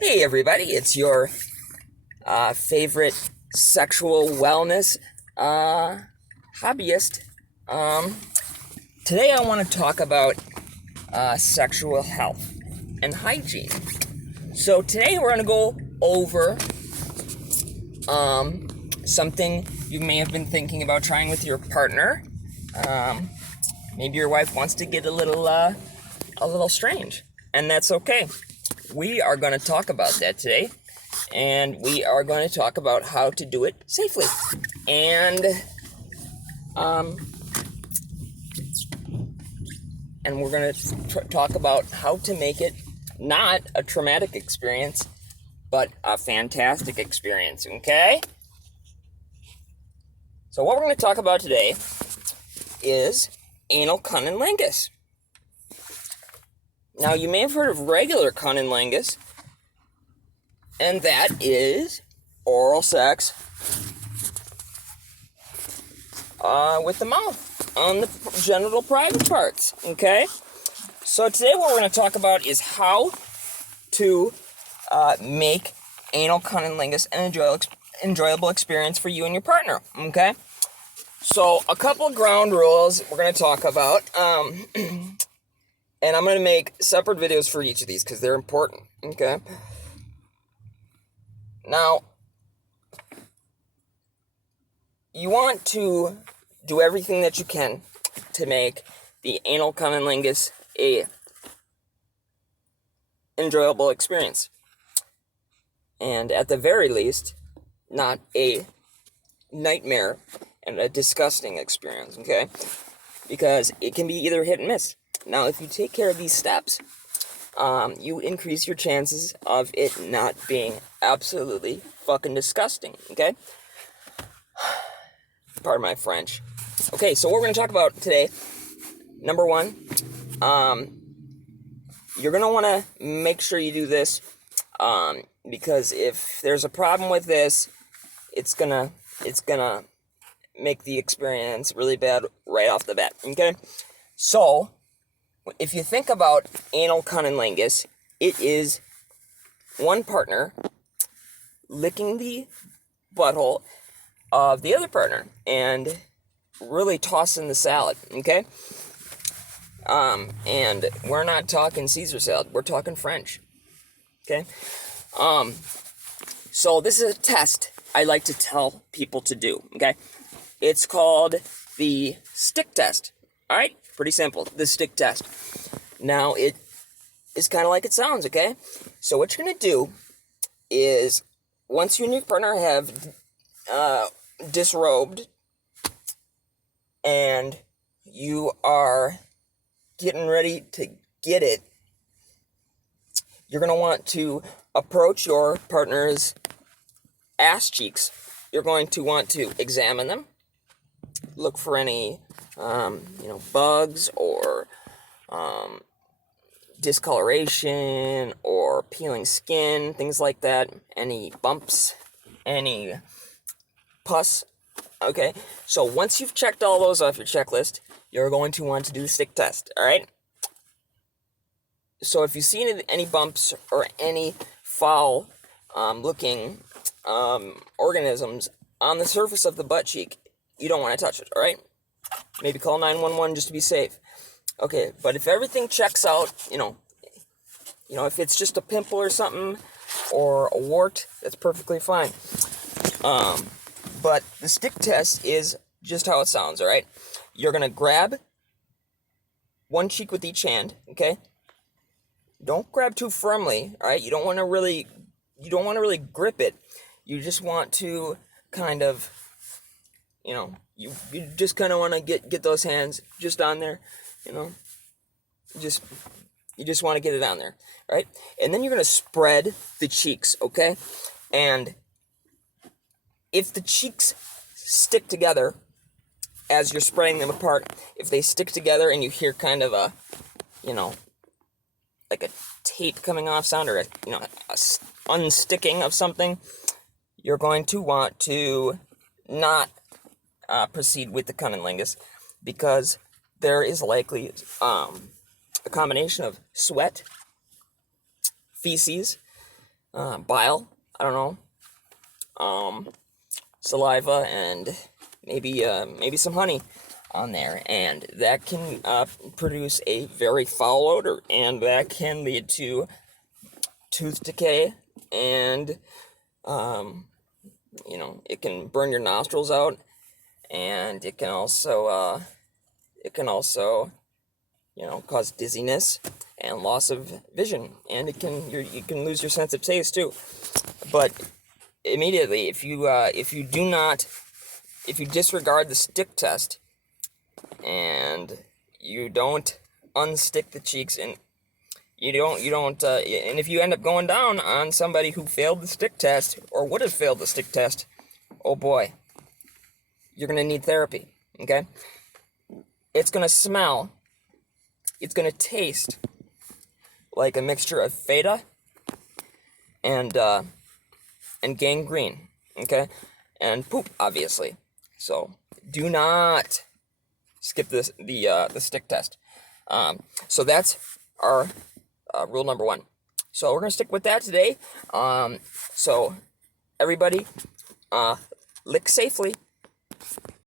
Hey everybody, it's your favorite sexual wellness hobbyist. Today I want to talk about sexual health and hygiene. So today we're going to go over something you may have been thinking about trying with your partner. Maybe your wife wants to get a little strange, and that's okay. We are going to talk about that today, and we are going to talk about how to do it safely. And we're going to talk about how to make it not a traumatic experience, but a fantastic experience, okay? So what we're going to talk about today is anal cunninlingus. Now, you may have heard of regular cunninlingus, and that is oral sex with the mouth on the genital private parts, okay? So today what we're going to talk about is how to make anal cunninlingus an enjoyable experience for you and your partner, okay? So a couple of ground rules we're going to talk about. And I'm going to make separate videos for each of these because they're important, okay? Now, you want to do everything that you can to make the anal cunnilingus a enjoyable experience. And at the very least, not a nightmare and a disgusting experience, okay? Because it can be either hit and miss. Now, if you take care of these steps, you increase your chances of it not being absolutely fucking disgusting, okay? Pardon my French. Okay, so what we're going to talk about today, number one, you're going to want to make sure you do this, because if there's a problem with this, it's gonna make the experience really bad right off the bat, okay? So, if you think about anal cunnilingus, it is one partner licking the butthole of the other partner and really tossing the salad, okay? And we're not talking Caesar salad, we're talking French, okay? So this is a test I like to tell people to do, okay? It's called the stick test, all right? Pretty simple, the stick test. Now, it is kind of like it sounds, okay? So what you're going to do is, once you and your partner have disrobed, and you are getting ready to get it, you're going to want to approach your partner's ass cheeks. You're going to want to examine them, look for any bugs or discoloration or peeling skin, things like that, any bumps, any pus, okay? So once you've checked all those off your checklist, you're going to want to do the stick test, all right? So if you see any bumps or any foul looking organisms on the surface of the butt cheek, you don't want to touch it, all right? Maybe call 911 just to be safe. Okay, but if everything checks out, if it's just a pimple or something, or a wart, that's perfectly fine. But the stick test is just how it sounds, all right? You're going to grab one cheek with each hand, okay? Don't grab too firmly, all right? You don't want to really grip it. You just want to kind of, you just kind of want to get those hands just on there, you just want to get it on there, right? And then you're going to spread the cheeks, okay? And if the cheeks stick together as you're spreading them apart, if they stick together and you hear kind of a, like a tape coming off sound, or a unsticking of something, you're going to want to not proceed with the cunnilingus, because there is likely a combination of sweat, feces, bile, I don't know, saliva, and maybe some honey on there, and that can produce a very foul odor, and that can lead to tooth decay, and it can burn your nostrils out, and it can also cause dizziness and loss of vision, and you can lose your sense of taste too. But immediately, if you disregard the stick test and you don't unstick the cheeks, and and if you end up going down on somebody who failed the stick test or would have failed the stick test, oh boy, you're gonna need therapy. Okay, it's gonna smell, it's gonna taste like a mixture of feta and gangrene. Okay, and poop, obviously. So do not skip the stick test. So that's our rule number 1. So we're gonna stick with that today. So everybody, lick safely.